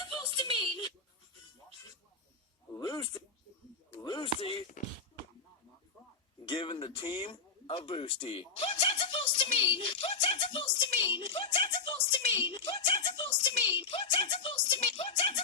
supposed to mean? Lucy, giving the team a boosty. What's that supposed to mean? What's that supposed to mean? What's that supposed to mean? What's that supposed to mean? What's that supposed to mean? What's that